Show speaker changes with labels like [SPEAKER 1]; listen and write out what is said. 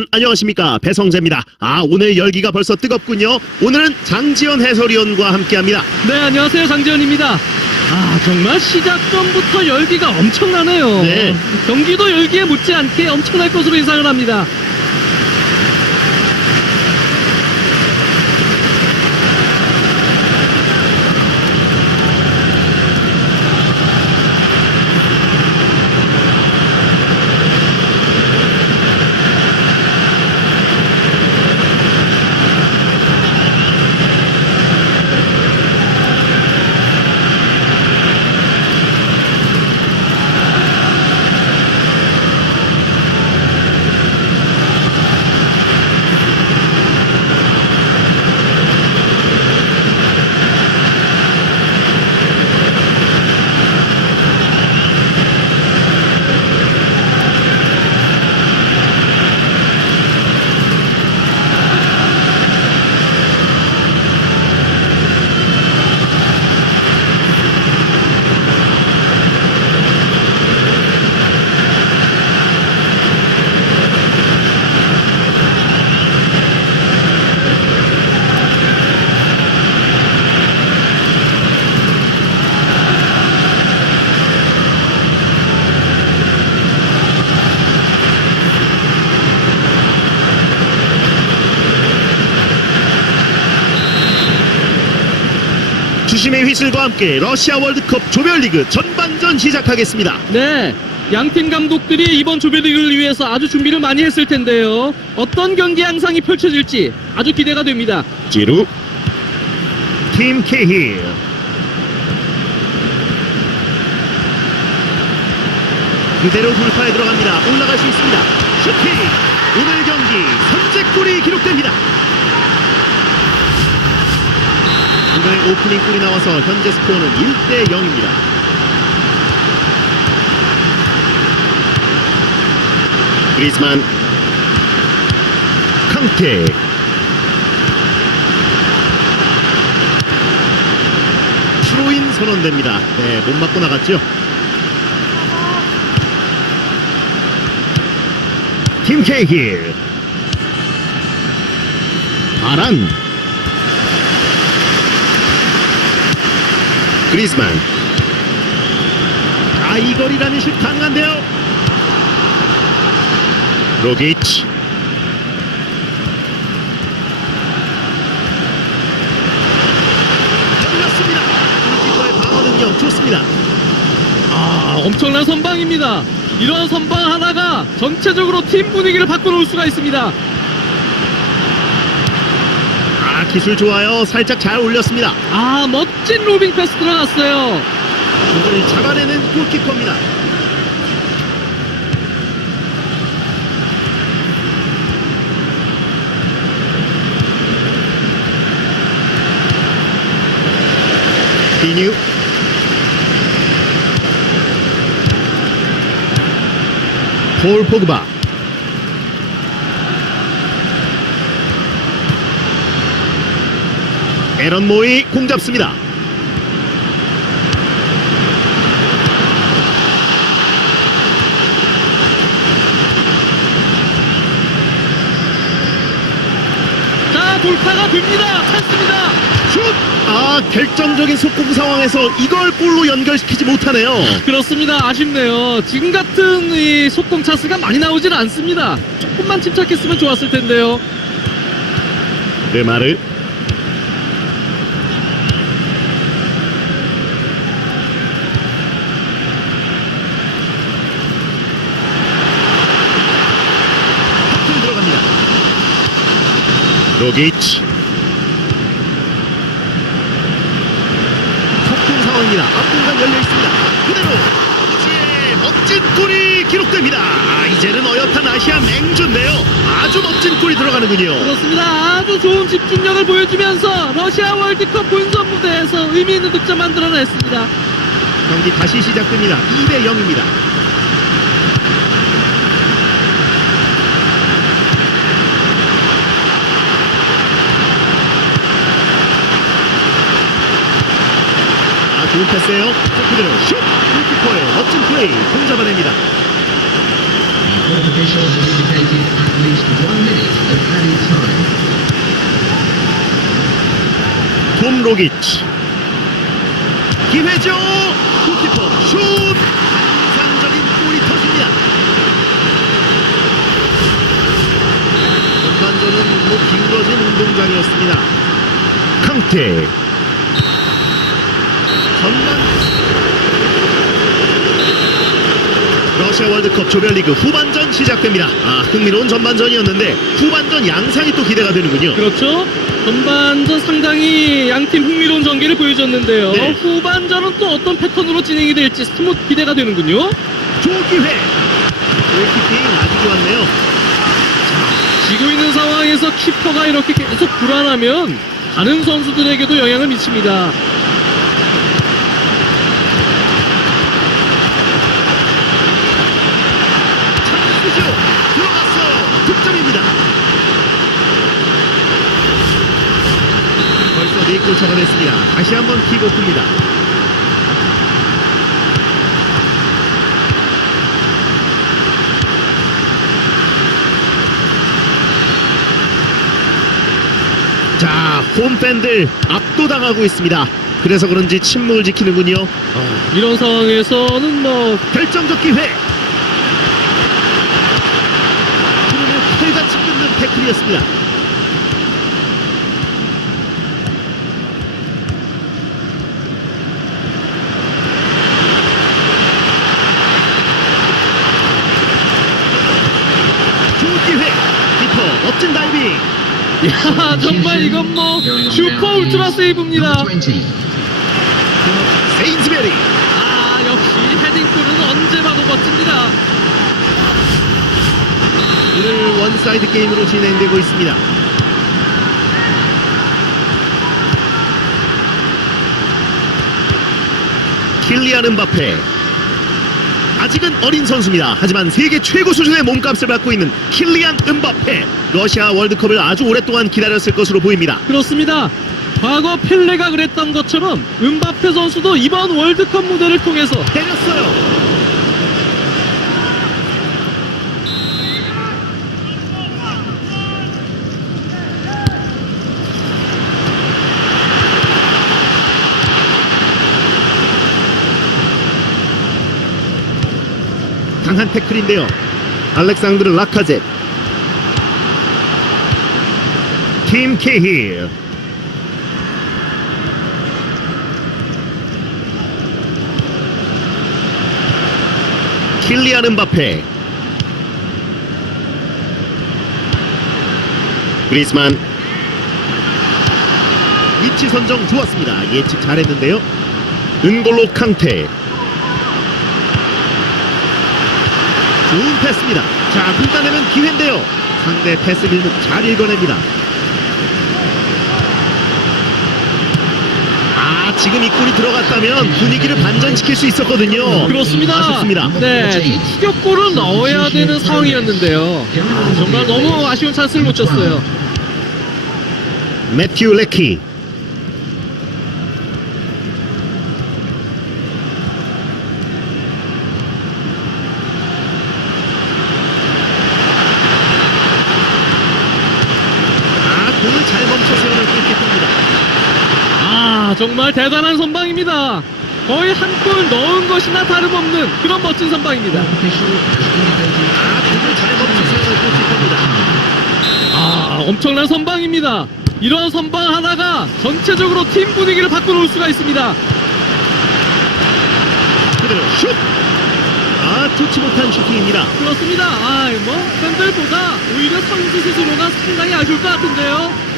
[SPEAKER 1] 여러분 안녕하십니까 배성재입니다. 아 오늘 열기가 벌써 뜨겁군요. 오늘은 장지현 해설위원과 함께합니다.
[SPEAKER 2] 네, 안녕하세요. 장지현입니다. 아, 정말 시작 전부터 열기가 엄청나네요.
[SPEAKER 1] 네.
[SPEAKER 2] 경기도 열기에 못지않게 엄청날 것으로 예상을 합니다.
[SPEAKER 1] 주심의 휘슬과 함께 러시아 월드컵 조별리그 전반전 시작하겠습니다.
[SPEAKER 2] 네. 양팀 감독들이 이번 조별리그를 위해서 아주 준비를 많이 했을 텐데요. 어떤 경기 양상이 펼쳐질지 아주 기대가 됩니다.
[SPEAKER 1] 지루 팀 케힐 그대로 돌파에 들어갑니다. 올라갈 수 있습니다. 슈팅 오늘 경기 선제골이 기록됩니다. 오늘 오프닝 골이 나와서 현재 스코어는 1대 0입니다. 그리스만 캉테 추로인 선언됩니다. 네, 못 맞고 나갔죠. 팀 케이힐 바란 그리스만 아, 이 거리라는 슛 가능한데요. 로기치 열렸습니다. 골키퍼의 방어 능력 좋습니다.
[SPEAKER 2] 아, 엄청난 선방입니다. 이런 선방 하나가 전체적으로 팀 분위기를 바꿔놓을 수가 있습니다.
[SPEAKER 1] 아 기술 좋아요. 살짝 잘 올렸습니다.
[SPEAKER 2] 아, 멋진 로빙 패스 들어갔어요.
[SPEAKER 1] 공을 잡아내는 골키퍼입니다. 비뉴 폴 포그바 에런 모이 공 잡습니다.
[SPEAKER 2] 자, 돌파가 됩니다. 찬스입니다.
[SPEAKER 1] 슛! 아 결정적인 속공 상황에서 이걸 골로 연결시키지 못하네요.
[SPEAKER 2] 그렇습니다. 아쉽네요. 지금 같은 이 속공 찬스가 많이 나오지는 않습니다. 조금만 침착했으면 좋았을 텐데요.
[SPEAKER 1] 네마르 탑 들어갑니다. 로기치 속공 상황입니다. 앞공간 열려 있습니다. 그대로 이제 멋진 골이 기록됩니다. 아, 이제는 어엿한 아시아 맹주인데요. 아주 멋진 골이 들어가는군요.
[SPEAKER 2] 그렇습니다. 아주 좋은 집중력을 보여주면서 러시아 월드컵 본선 무대에서 의미 있는 득점 만들어냈습니다.
[SPEAKER 1] 경기 다시 시작됩니다. 2대 0입니다. 안녕하세요. 그대로 슛! 골키퍼의 멋진 플레이 공잡아냅니다. 톰 로기치 김혜죠 골키퍼 슛 상적인 골이 터집니다 북한전은 뭐 길어진 운동장이었습니다 강태 전반 러시아 월드컵 조별리그 후반전 시작됩니다. 아, 흥미로운 전반전이었는데 후반전 양상이 또 기대가 되는군요.
[SPEAKER 2] 그렇죠. 전반전 상당히 양팀 흥미로운 전개를 보여줬는데요.
[SPEAKER 1] 네.
[SPEAKER 2] 후반전은 또 어떤 패턴으로 진행이 될지 스무 기대가 되는군요.
[SPEAKER 1] 조기회 골키핑 아주 좋았네요.
[SPEAKER 2] 지고 있는 상황에서 키퍼가 이렇게 계속 불안하면 다른 선수들에게도 영향을 미칩니다.
[SPEAKER 1] 찬스죠. 들어갔어요. 득점입니다. 벌써 4골 차가 됐습니다. 다시 한번 킥오프입니다. 자, 홈팬들 압도당하고 있습니다. 그래서 그런지 침묵을 지키는군요.
[SPEAKER 2] 이런 상황에서는 뭐
[SPEAKER 1] 결정적 기회. 흐름을 칼같이 끊는 태클이었습니다. 기회. 키퍼 멋진 다이빙.
[SPEAKER 2] 야 정말 이건 뭐 슈퍼 울트라 세이브입니다.
[SPEAKER 1] 세인즈베리.
[SPEAKER 2] 아 역시 헤딩골은 언제 봐도 멋집니다.
[SPEAKER 1] 오늘 원사이드 게임으로 진행되고 있습니다. 킬리안 은바페 아직은 어린 선수입니다. 하지만 세계 최고 수준의 몸값을 받고 있는 킬리안 은바페 러시아 월드컵을 아주 오랫동안 기다렸을 것으로 보입니다.
[SPEAKER 2] 그렇습니다. 과거 펠레가 그랬던 것처럼 은바페 선수도 이번 월드컵 무대를 통해서
[SPEAKER 1] 때렸어요. 강한 태클인데요. 알렉산드르 라카젯. 팀 케힐. 킬리안 은바페 그리스만 위치 선정 좋았습니다 예측 잘했는데요 은골로 캉테 좋은 패스입니다 자 불타내면 기회인데요 상대 패스 길목 잘 읽어냅니다 아 지금 이 골이 들어갔다면 분위기를 반전시킬 수 있었거든요
[SPEAKER 2] 그렇습니다.
[SPEAKER 1] 아쉽습니다
[SPEAKER 2] 네, 추격골을 넣어야 되는 상황이었는데요. 아, 정말 너무 아쉬운 찬스를 놓쳤어요.
[SPEAKER 1] 매튜 레키 아 공을 잘 멈춰 세우는 골키퍼입니다
[SPEAKER 2] 아, 정말 대단한 선방입니다. 거의 한 골 넣은 것이나 다름없는 그런 멋진 선방입니다.
[SPEAKER 1] 아 공을 잘 멈춰 세우는 골키퍼입니다
[SPEAKER 2] 아, 엄청난 선방입니다. 이런 선방 하나가 전체적으로 팀 분위기를 바꿔놓을 수가 있습니다.
[SPEAKER 1] 그대로 슛! 아 좋지 못한 슈팅입니다
[SPEAKER 2] 그렇습니다. 아, 뭐 팬들보다 오히려 선수 스스로가 상당히 아쉬울 것 같은데요.